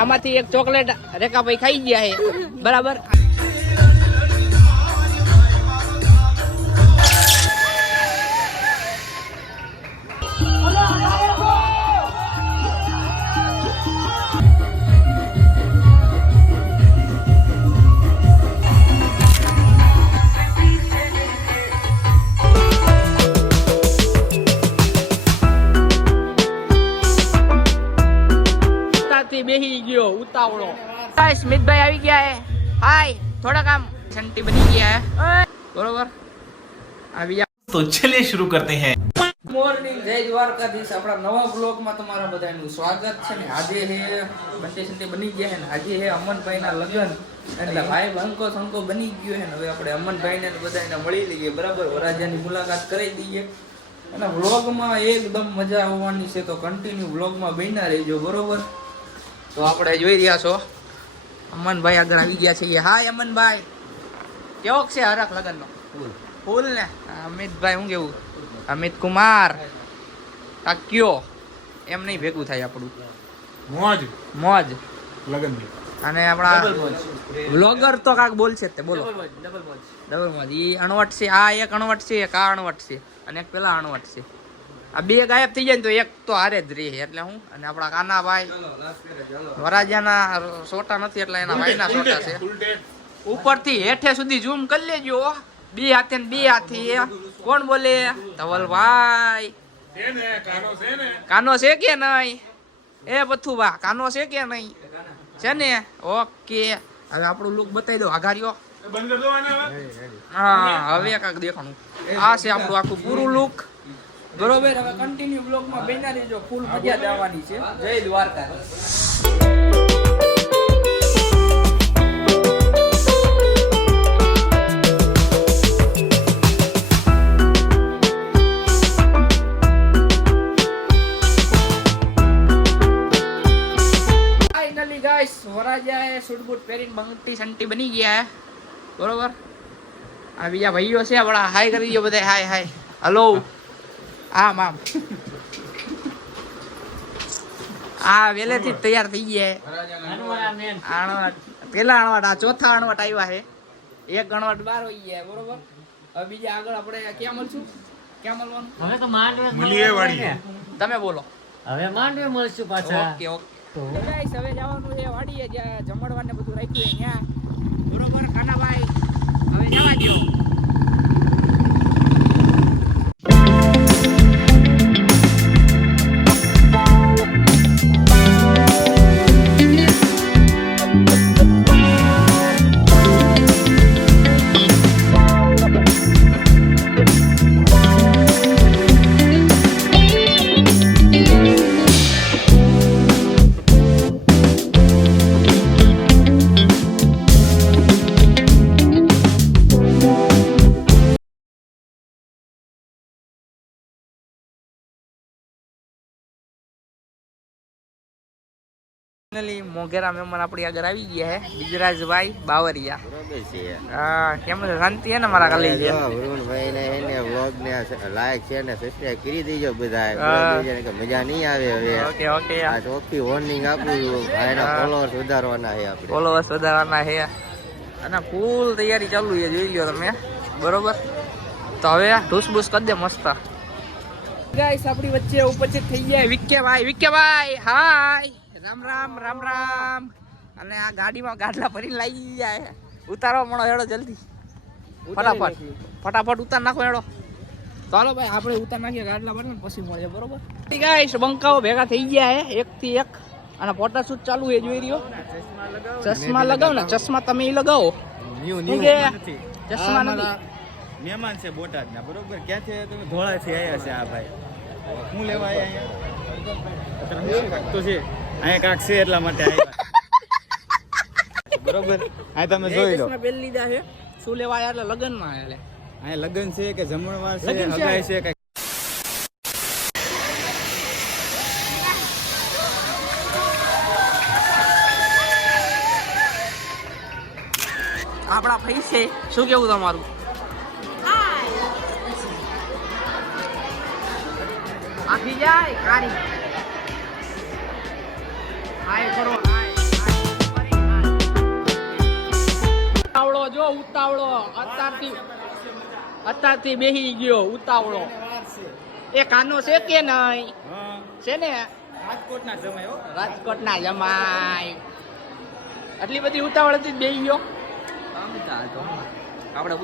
આમાંથી એક ચોકલેટ રેખાભાઈ ખાઈ ગયા છે. બરાબર? આવડો ગાઈસ મિતભાઈ આવી ગયા હે. હાય થોડા કામ. શંટી બની ગયા હે. બરોબર? આવી ગયા તો ચલિए શરૂ કરતે હે. મોર્નિંગ જય દ્વારકાધીશ. આપણા નવા બ્લોગમાં તમારા બધાનું સ્વાગત છે ને આજે હે બંટે શંટી બની ગયા હે ને આજે હે અમનભાઈના લગ્ન. એટલે ભાઈ બંકો સંકો બની ગયો હે ને હવે આપણે અમનભાઈ અમનભાઈને બધાને મળી લઈએ. બરાબર? વરાજાની મુલાકાત કરી દઈએ. અને વ્લોગમાં એકદમ મજા આવવાની છે તો કન્ટિન્યુ વ્લોગમાં બેના રહેજો. બરોબર? તો આપણે જોઈ રહ્યા છો. અમનભાઈ આગળ આવી ગયા છીએ. હાય અમનભાઈ. કેવો છે હરખ લગ્નનો? ફૂલ. ને? અમિતભાઈ હું કેવું? અમિત કુમાર ટક્યો એમ નહીં ભેગું થાય આપણું. મોજ. મોજ. લગ્ન અને આપણા વ્લોગર તો કાક બોલશે જ તે. બોલો. ડબલ મોજ. ઈ અણવટ છે. આ એક અણવટ છે એક આ અણવટ છે. અને એક પેલા અણવટ છે. આ બે ગાયબ થઈ જાય ને તો એક તો હારે જ રહે એટલે હું? અને આપણા કાનાભાઈ વરાજાના સોટા નથી એટલે એના ભાઈના સોટા છે. ઉપરથી હેઠે સુધી ઝૂમ કરી લેજો બે હાથે ને બે હાથી. કોણ બોલે? ધવલભાઈ. કાનો છે કે નહીં? એ બથુબા કાનો છે કે નહીં? છે ને? ઓકે. હવે આપણું લુક બતાવી દો આઘારીઓ. હા હવે કાંક દેખાણું. આ છે આપણું આખું પૂરું લુક બરોબર, હવે કન્ટિન્યુ બ્લોગમાં બેના રહેજો. ફૂલ મજા જવાની છે. જય દ્વારકા વરાજાએ સૂટ બૂટ પહેરીને બંગટી સંટી બની ગયા બરોબર? આ બીજા ભાઈઓ છે, આપણા. હાય કરી દો બધા. હાય હાય હલો આમ આમ. આ વેલેથી તૈયાર થઈ ગયા હે. પેલા અણવટ આ ચોથા અણવટ આવ્યા છે. એક અણવટ બાર હોઈ ગયા બરોબર? હવે બીજા આગળ આપણે ક્યાં મળશું? ક્યાં મળવાનું? હવે તો માંડવે. તમે બોલો. હવે માંડવે મળશું પાછા. Okay okay. ગાઈસ હવે જવાનું છે વાડીએ જ્યાં જમણવારને બધું રાખ્યું છે ત્યાં. બરોબર કાનાભાઈ? હવે જવા દો ફાઇનલી મોગેરા મહેમાન આપણી આગળ આવી ગયા હે. ગુજરાજભાઈ બાવરિયા. બરોબર છે. હા કેમ છે? શાંતિ હે ને મારા કાલી છે? વરુણભાઈ ને એને વ્લોગ ને લાઈક છે ને સબસ્ક્રાઇબ કરી દેજો બધા. કે મજા નહીં આવે હવે. Okay okay. આ ચોખ્ખી વોર્નિંગ આપું છું. ભાઈના ફોલોઅર્સ વધારવાના છે આપણે. ફોલોવર્સ વધારવાના છે અને ફૂલ તૈયારી ચાલુ છે જોઈ લ્યો તમે. બરોબર? તો હવે ઢૂસ બૂસ કરી દે મસ્ત. ગાઈસ આપણી વચ્ચે ઉપસ્થિત થઈ ગયા. વિકે ભાઈ વિકે ભાઈ હાય રામ રામ રામ રામ. અને આ ગાડીમાં ગાડલા ભરીને લાગી જાય ઉતારો ઉતારવા મળો હેડો જલ્દી. ફટાફટ. ફટાફટ ઉતાર નાખો હેડો. ચાલો ભાઈ આપણે ઉતાર નાખીએ ગાડલા ભરીને પછી મળીએ બરોબર? ગાઈસ બંકાઓ ભેગા થઈ ગયા હે એક થી એક. અને ફોટા શૂટ ચાલુ એ જોઈ રહ્યો? ચશ્મા લગાવો ને ચશ્મા તમે એ લગાવો. ચશ્મા નથી. મહેમાન છે બોટાદ ના બરોબર? ક્યાંથી તમે? ધોળા થી આવ્યા છે આ ભાઈ. હું લેવા આવ્યા અહીંયા? તો છે. અહીંયા કાંક છે એટલા માટે આવ્યા. બરોબર? આ તમે જોઈ લો. પહેરી લીધા છે. શું લેવા આવ્યા એટલે લગનમાં એટલે. અહીંયા લગ્ન છે કે જમણવાર છે લગ્ન છે. હગાઈ છે કે આપણા ભાઈ છે શું કેવું તમારું? આખી જાય કારી ઉતાવળો જો ઉતાવળો. અત્યારથી અત્યારથી બેહી ગયો ઉતાવળો. એ કાનો છે કે નહીં? છે ને? રાજકોટના જમાય આટલી બધી ઉતાવળ હતી બેહી ગયો. આપણે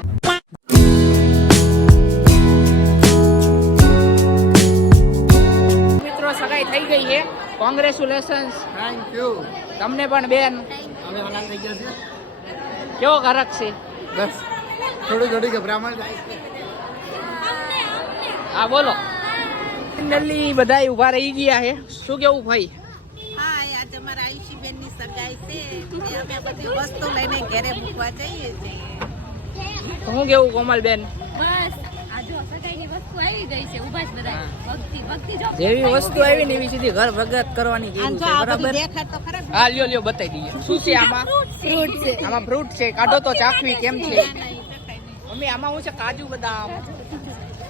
મિત્રો સગાઈ થઈ ગઈ છે. કોંગ્રેચ્યુલેશન્સ થેન્ક યુ તમને પણ બેન. અમે હલાલ થઈ ગયા છે કેવો ઘરક છે? બસ. થોડી થોડી ગભરામણ થાય. હા બોલો. જલ્દી બધા ઊભા રહી ગયા છે. શું કેવું ભાઈ? હા આજે અમારા આયુષીબેનની સગાઈ છે. અમે બધી વસ્તુ લઈને ઘરે મૂકવા જઈએ છીએ. શું કેવું કોમલબેન? બસ. જેવી વસ્તુ આવી ને એવી સીધી ઘર ભગત કરવાની બરાબર? દેખાડ તો ખરા હા લ્યો લ્યો બતાવી દઈએ. શું છે આમાં? ફ્રૂટ છે. આમાં ફ્રૂટ છે? કાઢો તો ચાખવી કેમ છે? મમ્મી આમાં શું છે? કાજુ બદામ.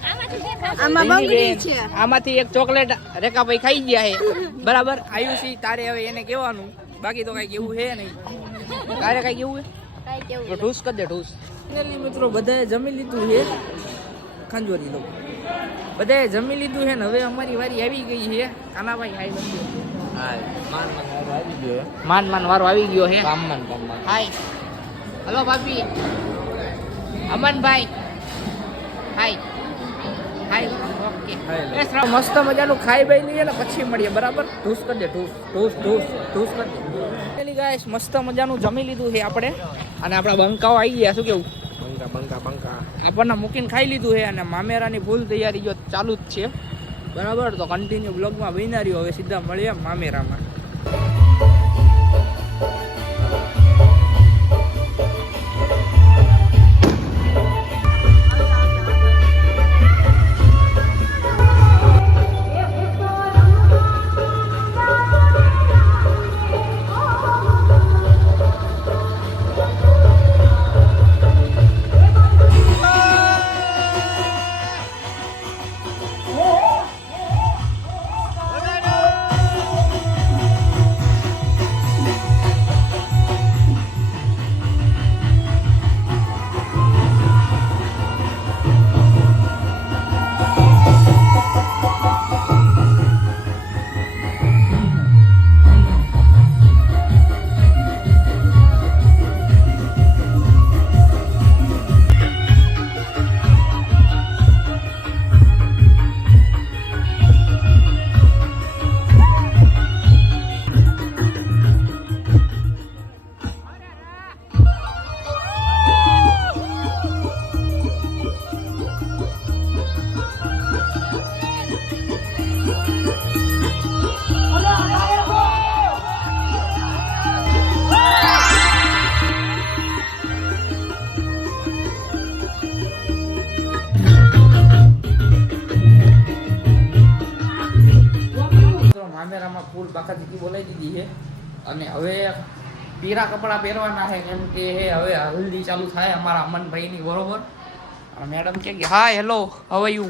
આમાંથી આમાં બેનની બંગડી બેન, છે. આમાંથી એક ચોકલેટ રેખાભાઈ ખાઈ ગયા છે. બરાબર? આયુષી તારે હવે એને કહેવાનું. બાકી તો કઈ કેવું છે નહીં. તારે કઈ કેવું છે? કાઈ ઢૂસ કરી દે ઢૂસ મિત્રો બધાએ જમી લીધું છે. ખંજોરી લો. બધાએ જમી લીધું છે ને હવે અમારી વારી આવી ગઈ છે. કાનાભાઈ હાઈ બંધુ. માન માન વારો આવી ગયો છે. હાય. હલો ભાભી. અમનભાઈ. હાય. હાય. મસ્ત મજાનું ખાઈ બાઈ લઈએ ને પછી મળીએ બરાબર? ઢૂસ કરજે ઢૂસ ઢૂસ ઢૂસ ઢૂસ કરજે ગાય મસ્ત મજાનું જમી લીધું છે આપણે. અને આપણા બંકાઓ આવી ગયા શું કેવું? બંકા બંકા આપણને મૂકીને ખાઈ લીધું છે અને મામેરાની ફૂલ તૈયારી જો ચાલુ જ છે. બરાબર? તો કન્ટિન્યુ બ્લોગમાં રહ્યો હવે સીધા મળીએ મામેરામાં. અને હવે પીરા કપડાં પહેરવાના છે કેમ કે હવે હલ્દી ચાલુ થાય અમારા અમનભાઈની બરોબર? મેડમ કે હા હેલો હવે યુ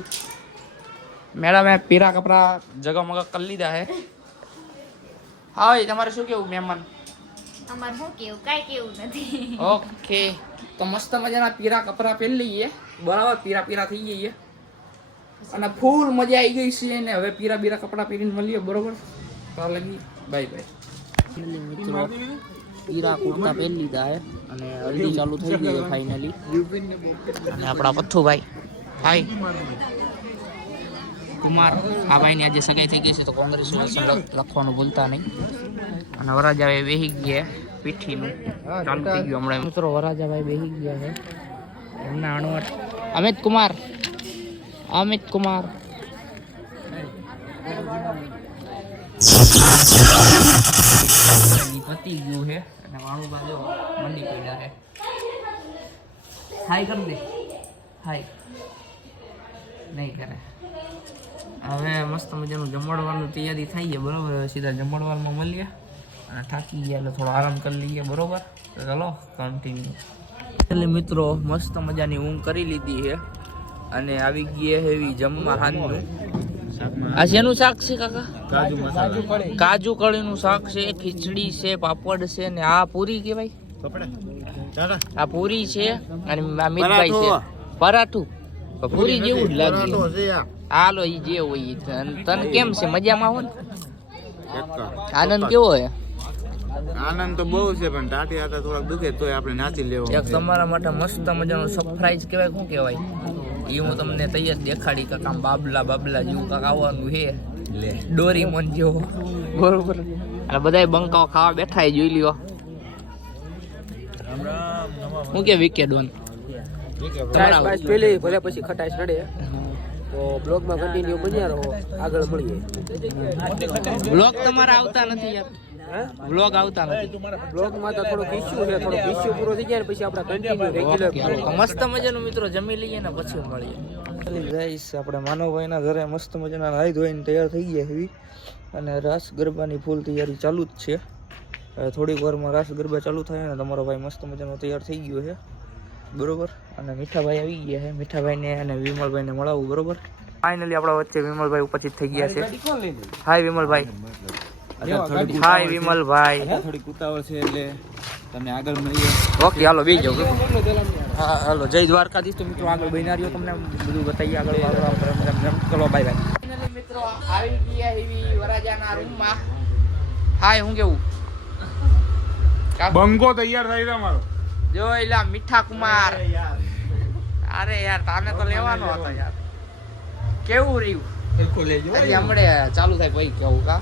મેડમે પીરા કપડાં જગમગ કરી લીધા છે. હા ભાઈ તમારે શું કેવું મહેમાન? અમારે શું કેવું? કાઈ કેવું નથી. ઓકે તો મસ્ત મજાના પીરા કપડાં પહેરી લઈએ. બરાબર પીરા પીરા થઈ જઈએ અને ફૂલ મજા આવી ગઈ છે ને હવે પીરા પીરા કપડાં પહેરીને મળીએ બરોબર? તો લગી બાય બાય મિત્રો પીરા કુર્તા પહેરી લીધા છે અને હલ્દી ચાલુ થઈ ગઈ છે ફાઇનલી અને આપણા પથ્થુભાઈ, ભાઈ, કુમાર, આ ભાઈની આજે સગાઈ થઈ ગઈ છે તો કોંગ્રેસ લખવાનું ભૂલતા નહીં. અને વરાજાભાઈ બેહી ગયા પીઠીનું. ચાલુ થઈ ગયું હમણાં મિત્રો, વરાજાભાઈ બેહી ગયા છે એમના અણવટ અમિત કુમાર. અમિત કુમાર. હવે મસ્ત મજાનું જમણવારનું તૈયારી થઈ છે બરોબર સીધા જમણવારમાં મળીએ અને થાકી ગયા એટલે થોડો આરામ કરી લઈએ બરોબર તો ચલો કન્ટિન્યુ એટલે મિત્રો, મસ્ત મજાની ઊંઘ કરી લીધી છે. અને આવી ગઈ એવી જમવા હાથનું. આ શેનું શાક છે કાકા? કાજુ મસાલા. કાજુ કળીનું શાક છે ખીચડી છે પાપડ છે ને આ પૂરી કહેવાય? આ પૂરી છે અને આ મીઠાઈ છે. પરાઠું. પૂરી જેવું જ લાગે. હાલો ઈ જે હોય ઈ. તને કેમ છે? મજામાં હો ને? આનંદ કેવો હે આનંદ તો બહુ છે પણ ટાટી હતા થોડાક દુખે તોય આપણે નાચી લેવો એક તમારા માટે મસ્ત મજાનું સરપ્રાઈઝ કહેવાય શું કહેવાય? એ હું તમને તૈયાર દેખાડી કાંક આમ બાબલા બાબલા જેવું કાક આવવાનું હે ડોરીમોન જેવો. બરોબર. અને બધાય બંકાઓ ખાવા બેઠા જોઈ લ્યો. હું કે વિકે ડોન પેલી ભલે પછી ખટાશ રડે તો બ્લોગમાં કન્ટિન્યુ બન્યા રહો. આગળ મળીએ. બ્લોગ તમારા આવતા નથી યાર. બ્લોગ આવતા નથી. બ્લોગમાં તો થોડોક ઇશ્યુ છે થોડોક ઇશ્યુ પૂરો થઈ જાય ને પછી આપણે કન્ટિન્યુ રેગ્યુલર મસ્ત મજાનું મિત્રો જમી લઈએ ને પછી મળીએ. ગાઈસ આપણે માનવભાઈના ઘરે મસ્ત મજાના નાહી ધોઈને તૈયાર થઈ ગયા એવી અને રાસ ગરબાની ફૂલ તૈયારી ચાલુ જ છે. થોડીક વારમાં રાસ ગરબા ચાલુ થાય ને તમારો ભાઈ મસ્ત મજાનો તૈયાર થઈ ગયો છે. બરોબર? અને મીઠાભાઈ આવી ગયા છે. મીઠાભાઈને અને વિમલભાઈને મળાવું બરોબર? ફાઇનલી આપણા વચ્ચે વિમલભાઈ ઉપસ્થિત થઈ ગયા છે. હાય વિમલભાઈ. હાય વિમલભાઈ થોડી ઉતાવળ છે. એટલે તમને આગળ મળીએ. ઓકે હાલો બે જાવ હા હાલો જય દ્વારકાધીશ. તો મિત્રો આગળ બન્યા રહ્યો તમને બધું બતાવીએ આગળ. ચલો બાય બાય મિત્રો આવી ગયા એવી વરાજાના રૂમમાં. હાય હું કેવું? બંગો તૈયાર થાય મારો જો એલા મીઠા કુમાર અરે યાર. તાને તો લેવાનો હતો યાર. કેવું રહ્યું? ચાલુ થાય ભાઈ કેવું કા?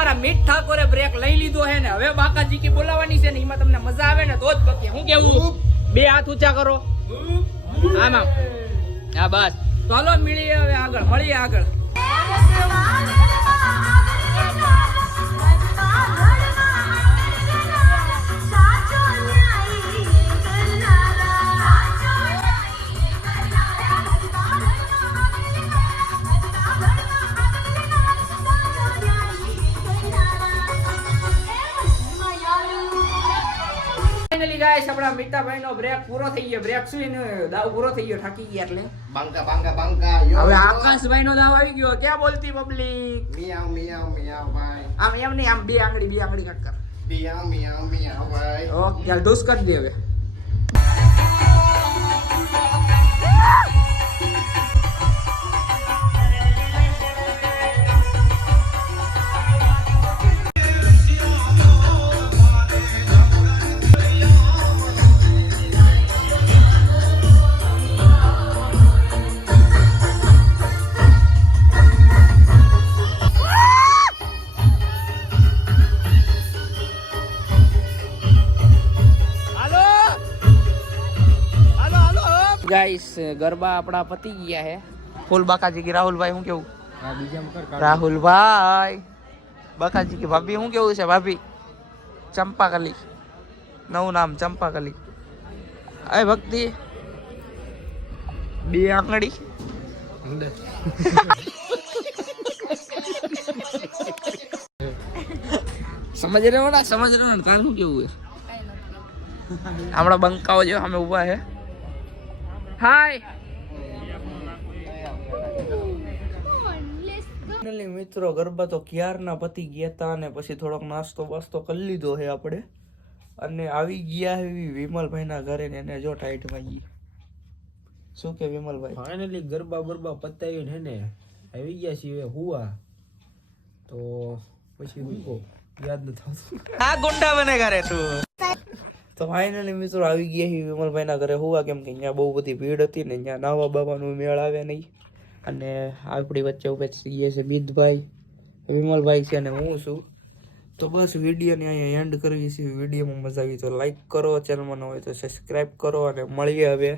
મારા મીઠ ઠાકોરે બ્રેક લઈ લીધો છે ને હવે બાકાજી કી બોલાવાની છે ને એમાં તમને મજા આવે ને તો જ બકે હું કેવું બે હાથ ઊંચા કરો. આમ હા, બસ. ચાલો મળીએ હવે આગળ. મળીએ આગળ. ગાઈસ આપણા મીઠાભાઈ નો બ્રેક પૂરો થઈ ગયો. બ્રેક શું ને દાવ પૂરો થઈ ગયો થાકી ગયા એટલે. બાંકા બાંકા બાંકા હવે આકાશભાઈ નો દાવ આવી ગયો. ક્યાં બોલતી પબ્લિક મિયાવ મિયાવ મિયાવ ભાઈ. આમ એમ નહીં આમ બે આંગળી બે આંગળી કટ કર. મિયાવ મિયાવ મિયાવ ભાઈ. ઓકે દોસ્ત કરી દે હવે. ગરબા આપણા પતી ગયા હે. ફૂલ બાકાજી કે રાહુલભાઈ હું કેવું? રાહુલભાઈ બાકાજી કે ભાભી હું કેવું છે ભાભી? ચંપાકલી. નવું નામ ચંપાકલી. અય ભક્તિ. બે આંગળી. સમજ રહ્યો ને? સમજ રહ્યો ને? તાર શું કેવું છે? હમણાં બંકાઓ જો અમે ઊભા છે હાય ફાઇનલી મિત્રો ગરબા તો ક્યારના પતી ગયા હતા અને પછી થોડોક નાસ્તો વાસ્તો કરી લીધો છે આપણે. અને આવી ગયા એવી વિમલભાઈના ઘરે ને એને જો ટાઈટ ભાઈ શું કે વિમલભાઈ? ફાઇનલી ગરબા બરબા પતાવીને હે ને આવી ગયા છીએ હુવા તો પછી રૂકો યાદ નથી આવતું. આ ગુંડા બને ઘરે તું. તો ફાઇનલી મિત્રો આવી ગયા છીએ વિમલભાઈના ઘરે. હોવા કેમ કે અહીંયા બહુ બધી ભીડ હતી ને અહીંયા નાવા બાવાનું મેળ આવે નહીં. અને આપણી વચ્ચે ઉભે છીએ છે મિતભાઈ વિમલભાઈ છે અને હું છું. તો બસ વિડીયોને અહીંયા એન્ડ કરવી છે. વિડીયોમાં મજા આવી તો લાઈક કરો ચેનલમાં ન હોય તો સબસ્ક્રાઈબ કરો અને મળીએ હવે.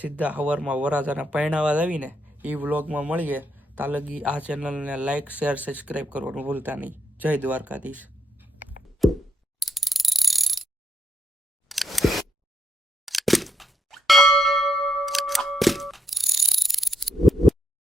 સીધા હવારમાં વરાજાના જ આવીને એ વ્લોગમાં મળીએ. તાલગી આ ચેનલને લાઈક શેર સબસ્ક્રાઈબ કરવાનું ભૂલતા નહીં. જય દ્વારકાધીશ.